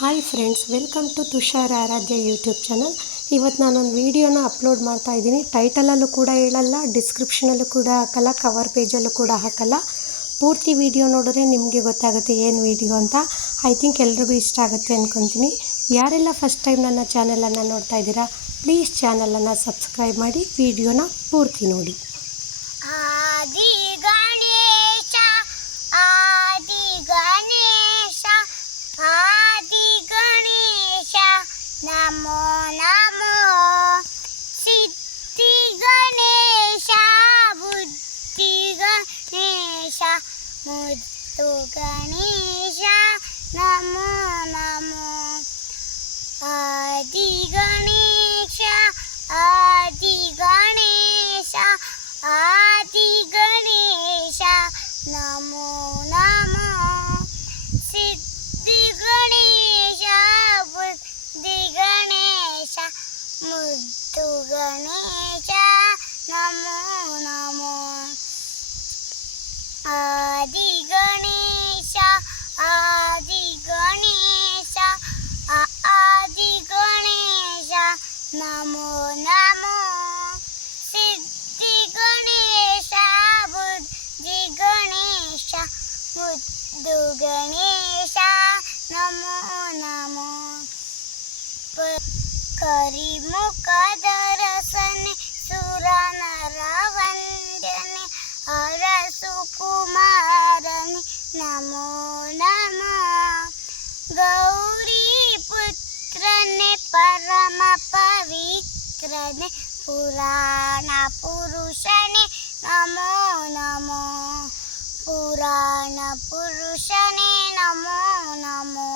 Hi friends, welcome to Tushar Aradhya YouTube channel. ಇವತ್ತು ನಾನೊಂದು ವಿಡಿಯೋನ ಅಪ್ಲೋಡ್ ಮಾಡ್ತಾ ಇದ್ದೀನಿ. ಟೈಟಲಲ್ಲೂ ಕೂಡ ಹೇಳಲ್ಲ, ಡಿಸ್ಕ್ರಿಪ್ಷನಲ್ಲೂ ಕೂಡ ಹಾಕಲ್ಲ, ಕವರ್ ಪೇಜಲ್ಲೂ ಕೂಡ ಹಾಕಲ್ಲ. ಪೂರ್ತಿ ವಿಡಿಯೋ ನೋಡಿದ್ರೆ ನಿಮಗೆ ಗೊತ್ತಾಗುತ್ತೆ ಏನು ವಿಡಿಯೋ ಅಂತ. ಐ ಥಿಂಕ್ ಎಲ್ರಿಗೂ ಇಷ್ಟ ಆಗುತ್ತೆ ಅಂದ್ಕೊತೀನಿ. ಯಾರೆಲ್ಲ ಫಸ್ಟ್ ಟೈಮ್ ನನ್ನ ಚಾನಲನ್ನು ನೋಡ್ತಾ ಇದ್ದೀರಾ, ಪ್ಲೀಸ್ ಚಾನಲನ್ನು ಸಬ್ಸ್ಕ್ರೈಬ್ ಮಾಡಿ, ವಿಡಿಯೋನ ಪೂರ್ತಿ ನೋಡಿ. ಆದಿ ಗಣೇಶ ಆದಿ ಗಣೇಶ ಆದಿ ಗಣೇಶ ನಮೋ ನಮೋ. ಸಿದ್ಧಿ ಗಣೇಶ ಬುದ್ಧಿ ಗಣೇಶ ಮುದ್ದು ಗಣೇಶ ನಮೋ ನಮೋ. ಆದಿ ಗಣೇಶ ಆದಿ ಗಣೇಶ ಆದಿ ಗಣೇಶ ನಮೋ ನಮೋ. ಸಿದ್ಧಿ ಗಣೇಶ ಬುದ್ಧಿ ಗಣೇಶ ಮುದ್ದು ಗಣೇಶ ನಮೋ ನಮೋ. ಆದಿ ಗಣೇಶ ಆದಿ ಗಣೇಶ ಆದಿ ಗಣೇಶ ನಮೋ ನಮೋ. ಸಿದ್ಧಿ ಗಣೇಶ ಬುದ್ಧಿ ಗಣೇಶ ಮುದ್ದು ಗಣೇಶ ನಮೋ ನಮೋ. ಕರಿಮುಖದ ರಸನೆ ಸುರನರ ವಂದನೆ ಅರಸು ಕುಮಾರನೆ ನಮೋ ನಮೋ. ಗೌರಿ ಪುತ್ರನೆ ಪರಮ ಪವಿತ್ರನೆ ಪುರಾಣ ಪುರುಷನೆ ನಮೋ ನಮೋ. ಪುರಾಣ ಪುರುಷನೆ ನಮೋ ನಮೋ.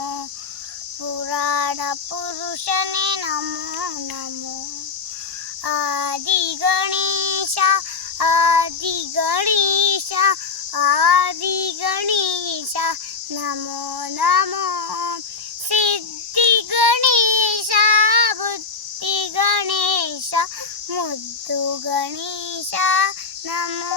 ಪುರಾಣ ಪುರುಷನೆ ನಮೋ ನಮೋ. ಆದಿ ಗಣೇಶ ಆದಿ ಗಣೇಶ ಆದಿ ಗಣೇಶ ನಮೋ ನಮೋ. ಸಿದ್ಧಿ ಗಣೇಶ ಬುದ್ಧಿ ಗಣೇಶ ಮುದ್ದು ಗಣೇಶ ನಮೋ